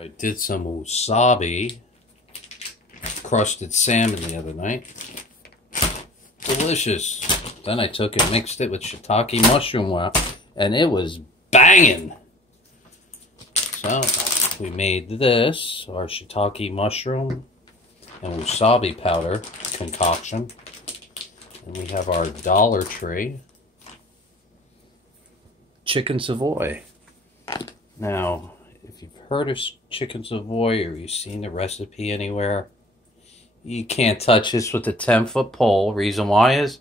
I did some wasabi crusted salmon the other night. Delicious. Then I took and mixed it with shiitake mushroom wrap, and it was banging. So we made this, our shiitake mushroom and wasabi powder concoction. And we have our Dollar Tree chicken Savoy. Now, if you've heard of chicken Savoy or you've seen the recipe anywhere, you can't touch this with a 10-foot pole. Reason why is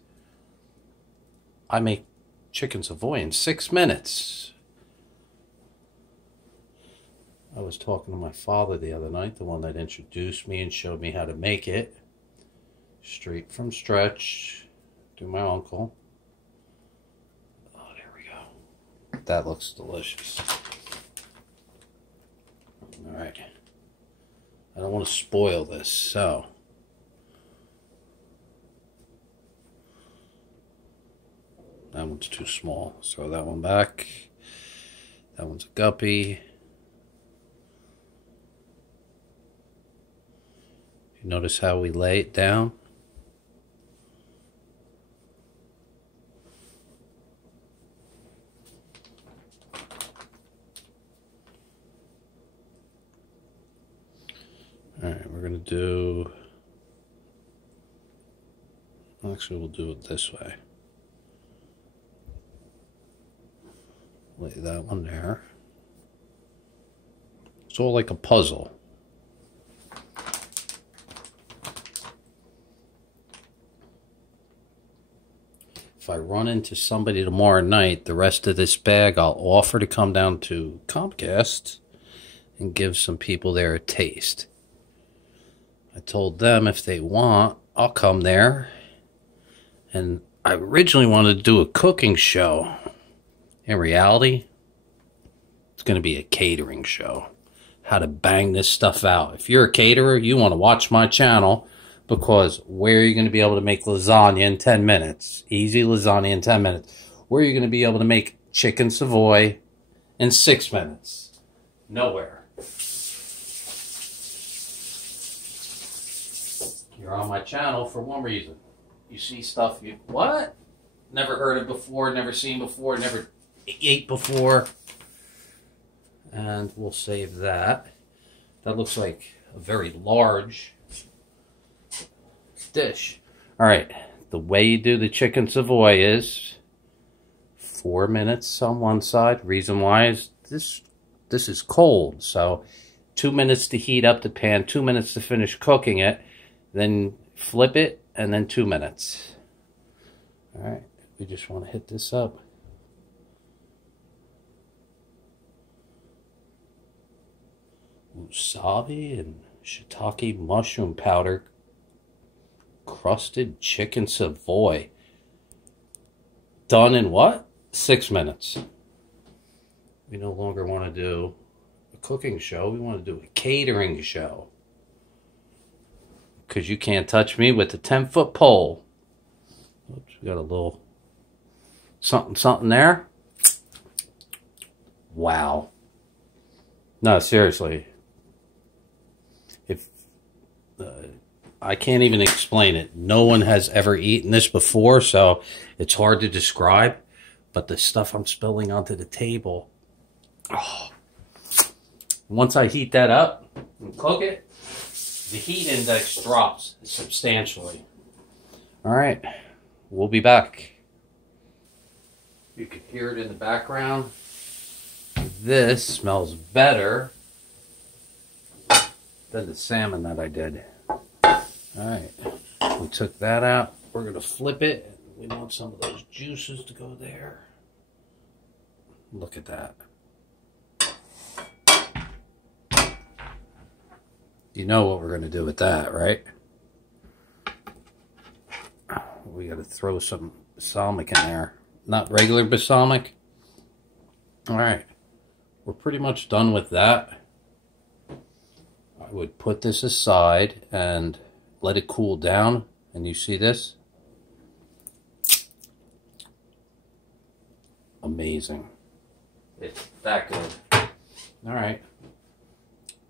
I make chicken Savoy in 6 minutes. I was talking to my father the other night, the one that introduced me and showed me how to make it. Straight from Stretch to my uncle. Oh, there we go. That looks delicious. Alright. I don't want to spoil this, so that one's too small. Throw that one back. That one's a guppy. You notice how we lay it down? Alright, we're going to do... Actually, we'll do it this way. Lay that one there. It's all like a puzzle. If I run into somebody tomorrow night, the rest of this bag I'll offer to come down to Comcast and give some people there a taste. I told them if they want, I'll come there. And I originally wanted to do a cooking show. In reality, it's going to be a catering show. How to bang this stuff out. If you're a caterer, you want to watch my channel, because where are you going to be able to make lasagna in 10 minutes? Easy lasagna in 10 minutes. Where are you going to be able to make chicken Savoy in 6 minutes? Nowhere. You're on my channel for one reason. You see stuff you, what? Never heard of before, never seen before, never ate before. And we'll save that. That looks like a very large dish. Alright, the way you do the chicken Savoy is 4 minutes on one side. Reason why is this is cold, so 2 minutes to heat up the pan, 2 minutes to finish cooking it, then flip it, and then 2 minutes. Alright, we just want to hit this up. Wasabi and shiitake mushroom powder crusted chicken Savoy. Done in what? 6 minutes. We no longer want to do a cooking show. We want to do a catering show. Because you can't touch me with a 10-foot pole. Oops, we got a little something there. Wow. No, seriously. If I can't even explain it. No one has ever eaten this before, so it's hard to describe. But the stuff I'm spilling onto the table. Oh. Once I heat that up and cook it, the heat index drops substantially. Alright, we'll be back. You can hear it in the background. This smells better than the salmon that I did. Alright, we took that out. We're going to flip it. We want some of those juices to go there. Look at that. You know what we're going to do with that, right? We got to throw some balsamic in there. Not regular balsamic. Alright. We're pretty much done with that. I would put this aside and let it cool down. And you see this? Amazing. It's that good. Alright.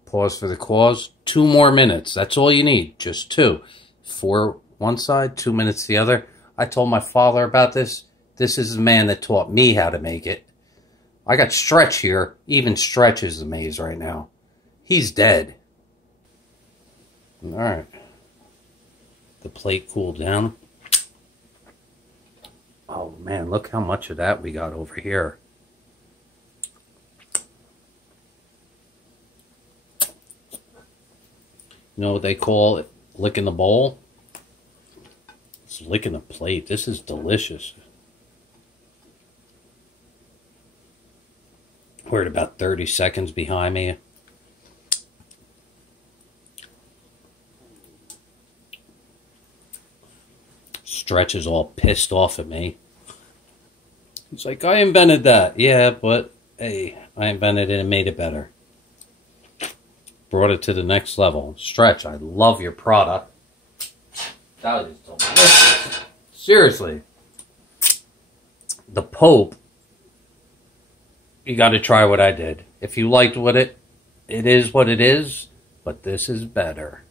Pause for the cause. 2 more minutes. That's all you need. Just 2. 4 one side, 2 minutes the other. I told my father about this. This is the man that taught me how to make it. I got Stretch here. Even Stretch is amazed right now. He's dead. Alright. The plate cooled down. Oh man, look how much of that we got over here. You know what they call it? Licking the bowl? It's licking the plate. This is delicious. We're at about 30 seconds behind me. Stretch is all pissed off at me. It's like, I invented that. Yeah, but hey, I invented it and made it better. Brought it to the next level. Stretch, I love your product. That is delicious. Seriously. The Pope, you got to try what I did. If you liked what it is what it is, but this is better.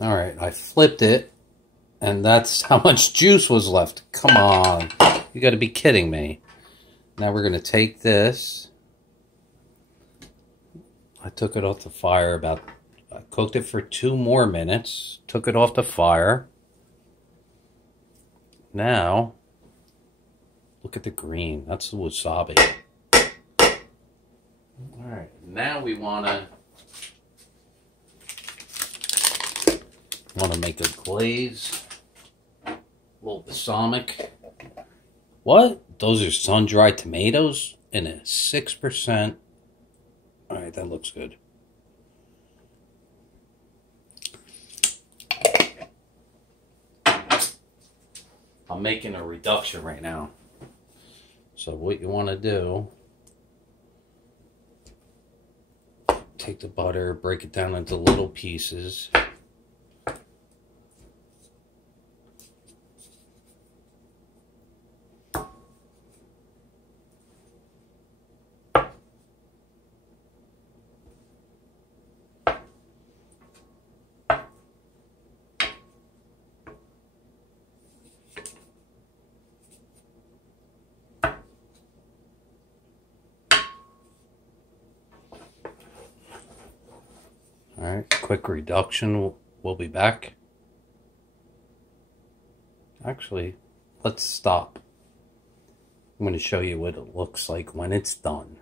Alright, I flipped it, and that's how much juice was left. Come on. You got to be kidding me. Now we're going to take this. I took it off the fire I cooked it for 2 more minutes. Took it off the fire. Now, look at the green. That's the wasabi. Alright, now we want to make a glaze. A little balsamic. What? Those are sun-dried tomatoes and a 6%. Alright, that looks good. I'm making a reduction right now. So what you want to do, take the butter, break it down into little pieces. Alright, quick reduction. We'll be back. Actually, let's stop. I'm going to show you what it looks like when it's done.